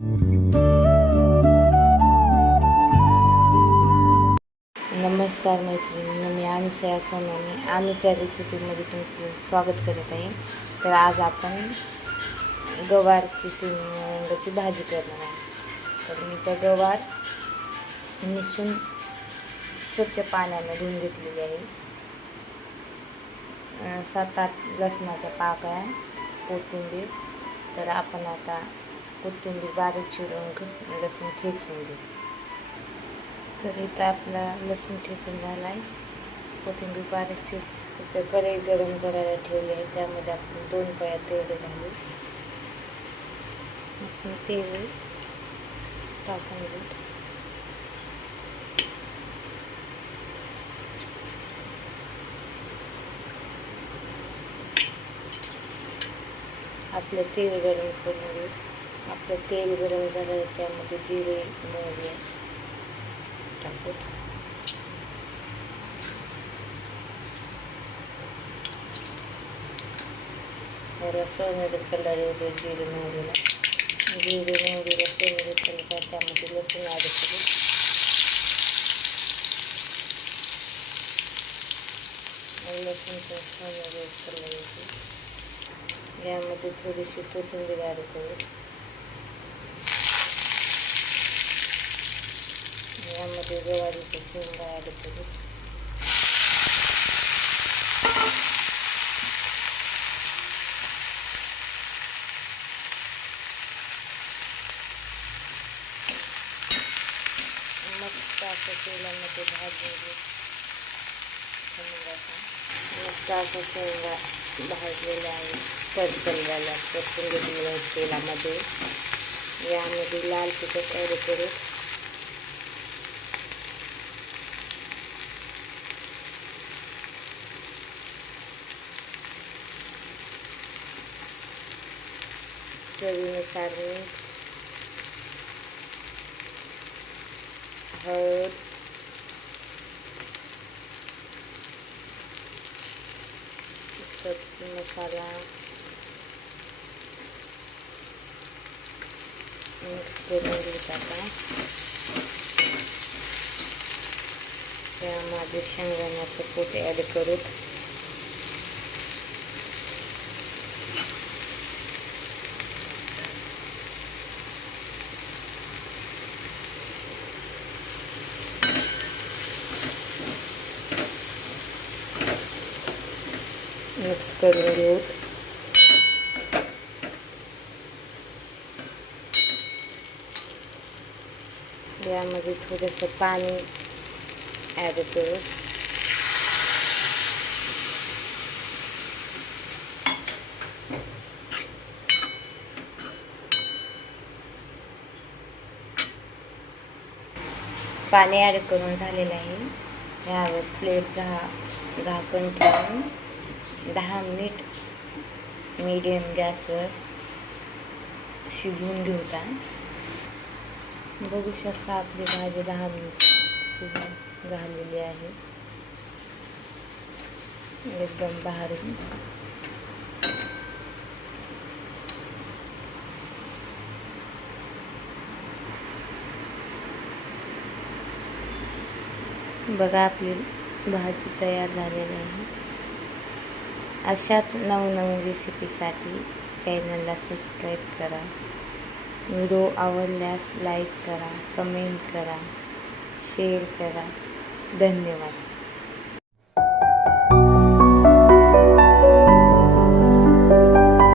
नमस्कार मैत्रिणी मी अनुसया सोनवणी अनुच्या रेसिपीमध्ये तुमचं स्वागत करत आहे. तर आज आपण गवारची शेंगाची भाजी करणार आहे. तर मी त्या गवार निसून स्वच्छ पाण्याने धुवून घेतलेली आहे. सात आठ लसणाच्या पाकळ्या कोथिंबीर. तर आपण आता कोथिंबीर बारीक चिरून लसूण ठेचून घेऊ. तर इथं आपला लसूण ठेचून झाला आहे कोथिंबीर बारीक चिर इथं कढई गरम करायला ठेवली आहे. त्यामध्ये आपण दोन पळ्या तेल घालू. आपण तेल टाकून घेऊ. आपलं तेल गरम करून घेऊ. આપણે તેલ ગરમ કરે ત્યાં મૂકી രസം എടുക്കല്ലാതെ ജീര മൂടിയില്ല ജീര മൂടി രസം എടുക്കൽ നമുക്ക് ലസും അരച്ചത് ലസും ചേർക്കാൻ എടുക്കല്ലാതെ നമുക്ക് തുടിച്ച് यामध्ये थोडीशी गवारीचं शेंगा ॲड करू मस्त असं तेलामध्ये भाजून घेऊ मस्त असं शेंगा भाजलेला आहे परतलेला परतून घेतलेला तेलामध्ये. यामध्ये लाल तिखट ॲड करू चवीनुसार मीठ हळद सब्जी मसाला मिक्स करून घेत आता त्यामध्ये शेंगदाण्याचं पोट ॲड करू मिक्स करून घेऊ यामध्ये थोडंसं पाणी ॲड करू पाणी ॲड करून झालेलं आहे यावर प्लेट झा झाकण ठेवून दहा मिनिट मीडियम गॅसवर शिजवून घेऊता बघू शकता आपली भाजी दहा मिनिट शिजून झालेली आहे. एकदम भारी बघा आपली भाजी तयार झालेली आहे. अशाच नवनवीन रेसिपीसाठी चॅनलला सबस्क्राईब करा. व्हिडिओ आवडल्यास लाईक करा कमेंट करा शेअर करा. धन्यवाद.